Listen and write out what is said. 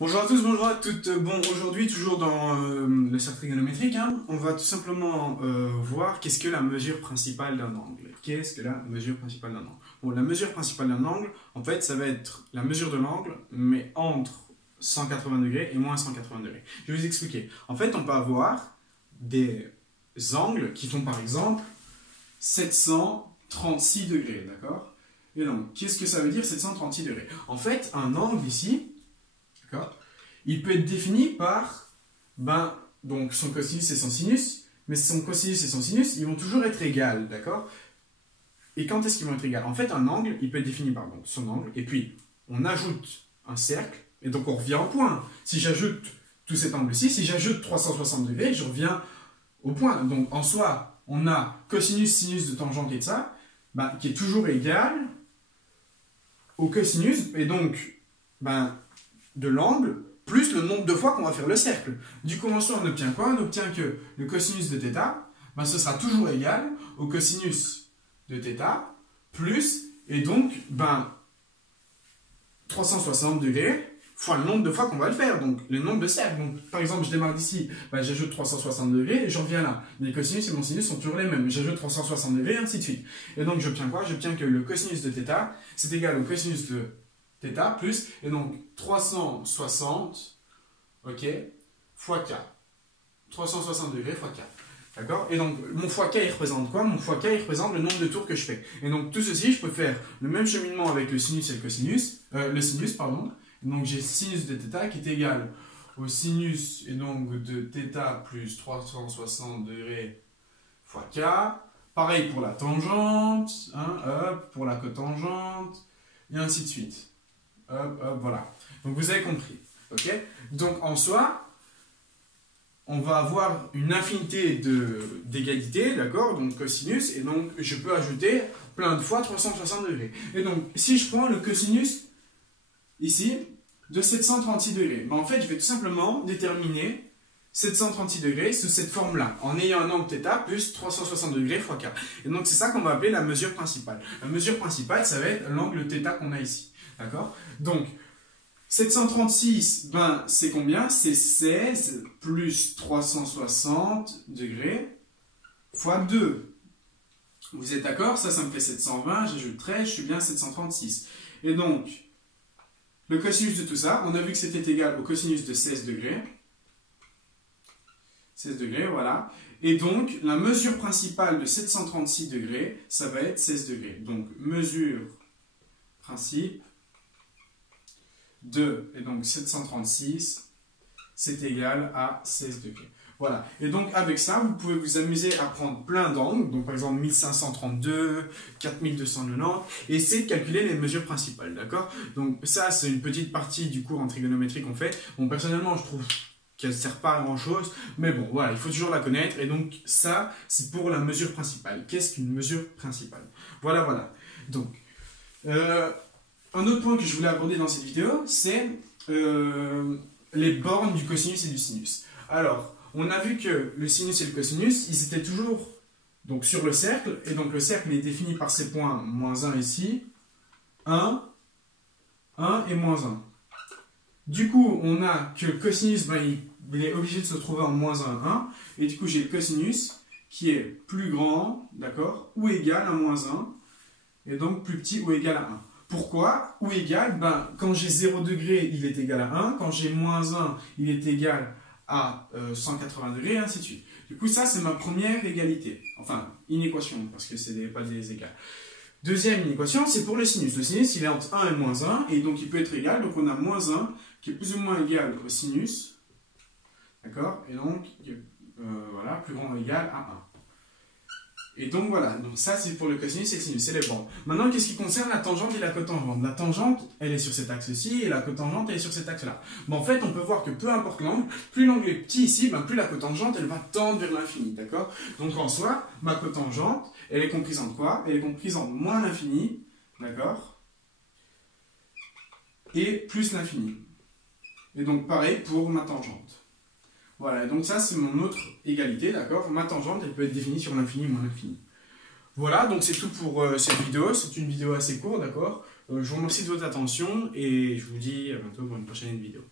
Bonjour à tous, bonjour à toutes. Bon, aujourd'hui, toujours dans le cercle trigonométrique, on va tout simplement voir qu'est-ce que la mesure principale d'un angle. Qu'est-ce que la mesure principale d'un angle? Bon, la mesure principale d'un angle, en fait, ça va être la mesure de l'angle, mais entre 180 degrés et moins 180 degrés. Je vais vous expliquer. En fait, on peut avoir des angles qui font par exemple 736 degrés, d'accord? Et donc, qu'est-ce que ça veut dire 736 degrés? En fait, un angle ici, il peut être défini par donc son cosinus et son sinus, mais son cosinus et son sinus, ils vont toujours être égaux, d'accord? Et quand est-ce qu'ils vont être égaux? En fait, un angle, il peut être défini par donc, son angle, et puis on ajoute un cercle, et donc on revient au point. Si j'ajoute tout cet angle-ci, si j'ajoute 360 degrés, je reviens au point. Donc en soi, on a cosinus, sinus de tangente et de ça, qui est toujours égal au cosinus, et donc de l'angle, plus le nombre de fois qu'on va faire le cercle. Du coup, en soi, on obtient quoi? On obtient que le cosinus de θ, ce sera toujours égal au cosinus de θ, plus, et donc, 360 degrés fois le nombre de fois qu'on va le faire, donc le nombre de cercles. Donc, par exemple, je démarre d'ici, j'ajoute 360 degrés, et je reviens là. Les cosinus et mon sinus sont toujours les mêmes. J'ajoute 360 degrés, et ainsi de suite. Et donc, j'obtiens quoi? J'obtiens que le cosinus de θ, c'est égal au cosinus de θ plus, et donc 360, ok, fois k. 360 degrés fois k. D'accord? Et donc, mon fois k, il représente quoi? Mon fois k, il représente le nombre de tours que je fais. Et donc, tout ceci, je peux faire le même cheminement avec le sinus et le cosinus, le sinus, pardon. Et donc, j'ai sinus de θ qui est égal au sinus, et donc de θ plus 360 degrés fois k. Pareil pour la tangente, pour la cotangente, et ainsi de suite. Voilà. Donc vous avez compris. Ok? Donc en soi, on va avoir une infinité d'égalités, d'accord? Donc cosinus, et donc je peux ajouter plein de fois 360 degrés. Et donc si je prends le cosinus ici de 736 degrés, en fait je vais tout simplement déterminer 736 degrés sous cette forme-là, en ayant un angle θ plus 360 degrés fois k. Et donc c'est ça qu'on va appeler la mesure principale. La mesure principale, ça va être l'angle θ qu'on a ici. D'accord? Donc, 736, c'est combien? C'est 16 plus 360 degrés fois 2. Vous êtes d'accord? Ça me fait 720, j'ajoute 13, je suis bien à 736. Et donc, le cosinus de tout ça, on a vu que c'était égal au cosinus de 16 degrés. 16 degrés, voilà. Et donc, la mesure principale de 736 degrés, ça va être 16 degrés. Donc, mesure principe et donc 736, c'est égal à 16 degrés. Voilà. Et donc, avec ça, vous pouvez vous amuser à prendre plein d'angles. Donc, par exemple, 1532, 4290, et essayer de calculer les mesures principales. D'accord? Donc, ça, c'est une petite partie du cours en trigonométrie qu'on fait. Bon, personnellement, je trouve qu'elle ne sert pas à grand chose, mais bon, voilà, il faut toujours la connaître. Et donc, ça, c'est pour la mesure principale. Qu'est-ce qu'une mesure principale? Voilà, voilà. Donc, un autre point que je voulais aborder dans cette vidéo, c'est les bornes du cosinus et du sinus. Alors, on a vu que le sinus et le cosinus, ils étaient toujours donc, sur le cercle, et donc le cercle est défini par ces points, moins 1 ici, 1, 1 et moins 1. Du coup, on a que le cosinus, il est obligé de se trouver en moins 1, 1, et du coup, j'ai le cosinus qui est plus grand, d'accord, ou égal à moins 1, et donc plus petit ou égal à 1. Pourquoi? Ou égal, quand j'ai 0 degré, il est égal à 1. Quand j'ai moins 1, il est égal à 180 degrés, et ainsi de suite. Du coup, ça, c'est ma première égalité. Enfin, inéquation, parce que ce n'est pas des égales. Deuxième inéquation, c'est pour le sinus. Le sinus, il est entre 1 et moins 1, et donc il peut être égal. Donc on a moins 1 qui est plus ou moins égal au sinus. D'accord? Et donc, voilà, plus grand ou égal à 1. Et donc voilà, donc ça c'est pour le cosinus et le sinus, c'est les bornes. Maintenant, qu'est-ce qui concerne la tangente et la cotangente? La tangente, elle est sur cet axe-ci, et la cotangente, elle est sur cet axe-là. En fait, on peut voir que peu importe l'angle, plus l'angle est petit ici, plus la cotangente, elle va tendre vers l'infini, d'accord? Donc en soi, ma cotangente, elle est comprise en quoi? Elle est comprise en moins l'infini, d'accord? Et plus l'infini. Et donc pareil pour ma tangente. Voilà, donc ça c'est mon autre égalité, d'accord? Ma tangente, elle peut être définie sur l'infini moins l'infini. Voilà, donc c'est tout pour cette vidéo. C'est une vidéo assez courte, d'accord? Je vous remercie de votre attention et je vous dis à bientôt pour une prochaine vidéo.